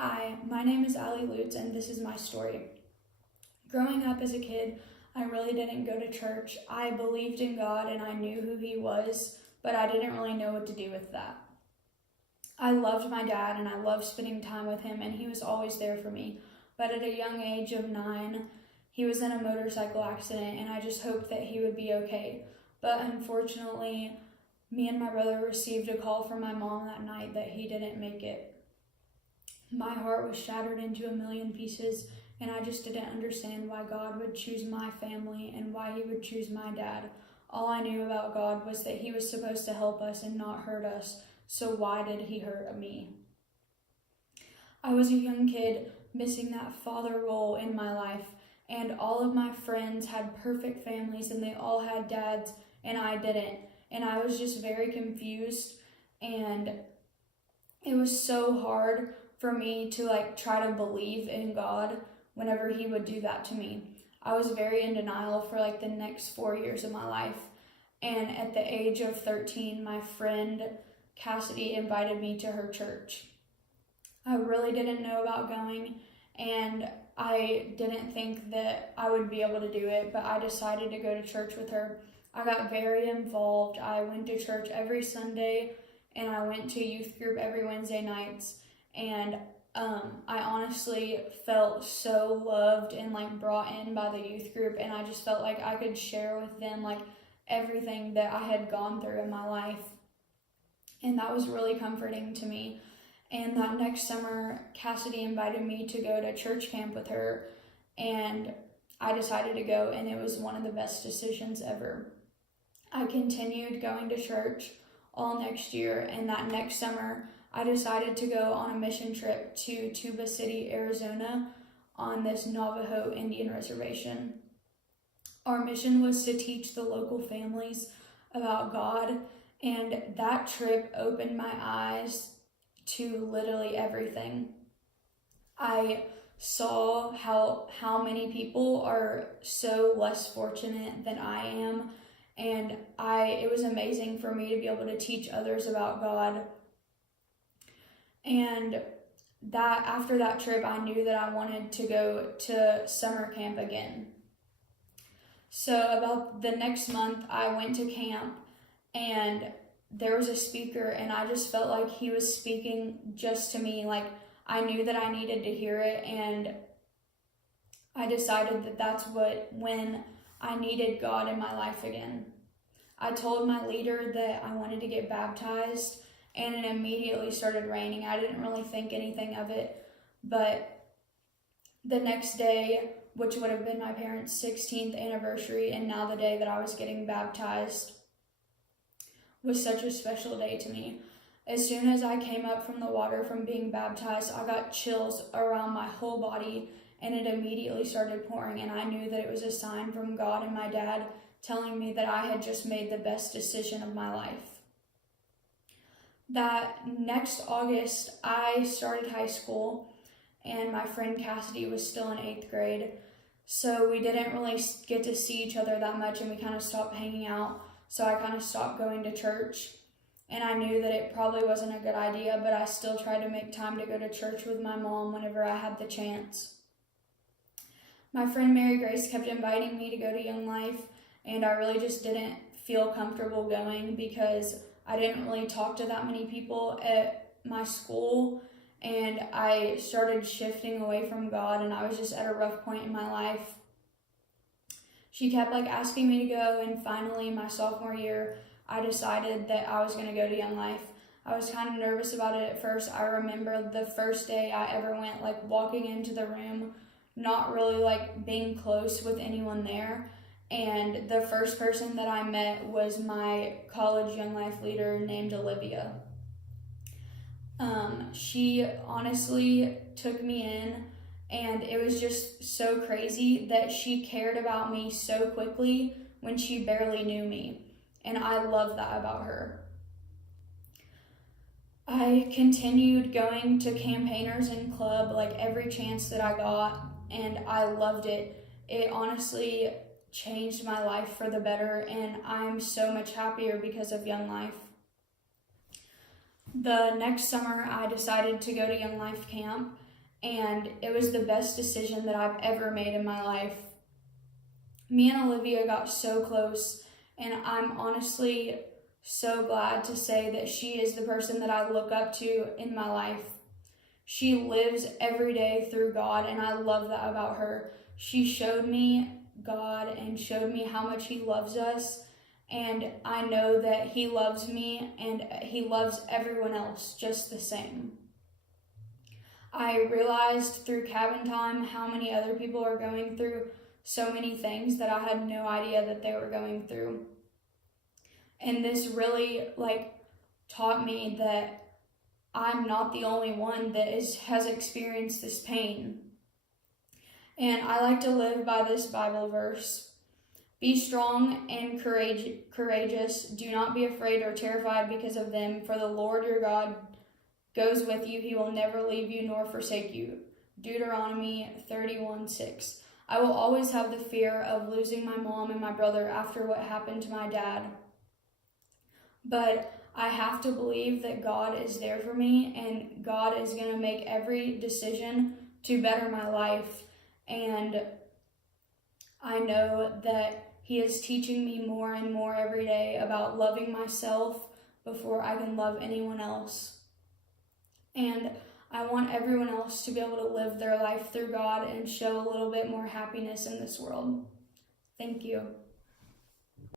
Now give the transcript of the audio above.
Hi, my name is Allie Lutz, and this is my story. Growing up as a kid, I really didn't go to church. I believed in God and I knew who He was, but I didn't really know what to do with that. I loved my dad and I loved spending time with him, and he was always there for me. But at a young age of 9, he was in a motorcycle accident, and I just hoped that he would be okay. But unfortunately, me and my brother received a call from my mom that night that he didn't make it. My heart was shattered into a million pieces, and I just didn't understand why God would choose my family and why He would choose my dad. All I knew about God was that He was supposed to help us and not hurt us, so why did He hurt me? I was a young kid missing that father role in my life, and all of my friends had perfect families and they all had dads, and I didn't. And I was just very confused, and it was so hard for me to try to believe in God whenever He would do that to me. I was very in denial for the next 4 years of my life. And at the age of 13, my friend Cassidy invited me to her church. I really didn't know about going, and I didn't think that I would be able to do it, but I decided to go to church with her. I got very involved. I went to church every Sunday, and I went to youth group every Wednesday nights. And I honestly felt so loved and brought in by the youth group, and I just felt like I could share with them everything that I had gone through in my life, and that was really comforting to me. And that next summer, Cassidy invited me to go to church camp with her, and I decided to go, and it was one of the best decisions ever. I continued going to church all next year, and that next summer I decided to go on a mission trip to Tuba City, Arizona, on this Navajo Indian reservation. Our mission was to teach the local families about God, and that trip opened my eyes to literally everything. I saw how many people are so less fortunate than I am, and it was amazing for me to be able to teach others about God. And that after that trip, I knew that I wanted to go to summer camp again. So about the next month, I went to camp, and there was a speaker, and I just felt like he was speaking just to me. I knew that I needed to hear it, and I decided that that's when I needed God in my life again. I told my leader that I wanted to get baptized, and it immediately started raining. I didn't really think anything of it, but the next day, which would have been my parents' 16th anniversary, and now the day that I was getting baptized, was such a special day to me. As soon as I came up from the water from being baptized, I got chills around my whole body, and it immediately started pouring, and I knew that it was a sign from God and my dad telling me that I had just made the best decision of my life. That next August, I started high school, and my friend Cassidy was still in 8th grade, so we didn't really get to see each other that much, and we kind of stopped hanging out, so I kind of stopped going to church, and I knew that it probably wasn't a good idea, but I still tried to make time to go to church with my mom whenever I had the chance. My friend Mary Grace kept inviting me to go to Young Life, and I really just didn't feel comfortable going because I didn't really talk to that many people at my school, and I started shifting away from God, and I was just at a rough point in my life. She kept asking me to go, and finally my sophomore year, I decided that I was going to go to Young Life. I was kind of nervous about it at first. I remember the first day I ever went, walking into the room, not really being close with anyone there. And the first person that I met was my college Young Life leader named Olivia. She honestly took me in, and it was just so crazy that she cared about me so quickly when she barely knew me. And I love that about her. I continued going to campaigners and club every chance that I got, and I loved it. It honestly changed my life for the better, and I'm so much happier because of Young Life. The next summer, I decided to go to Young Life camp, and it was the best decision that I've ever made in my life. Me and Olivia got so close, and I'm honestly so glad to say that she is the person that I look up to in my life. She lives every day through God, and I love that about her. She showed me God and showed me how much He loves us, and I know that He loves me and He loves everyone else just the same. I realized through cabin time how many other people are going through so many things that I had no idea that they were going through. And this really taught me that I'm not the only one that has experienced this pain. And I like to live by this Bible verse. Be strong and courageous. Do not be afraid or terrified because of them, for the Lord your God goes with you. He will never leave you nor forsake you. Deuteronomy 31:6. I will always have the fear of losing my mom and my brother after what happened to my dad. But I have to believe that God is there for me, and God is going to make every decision to better my life. And I know that He is teaching me more and more every day about loving myself before I can love anyone else. And I want everyone else to be able to live their life through God and show a little bit more happiness in this world. Thank you.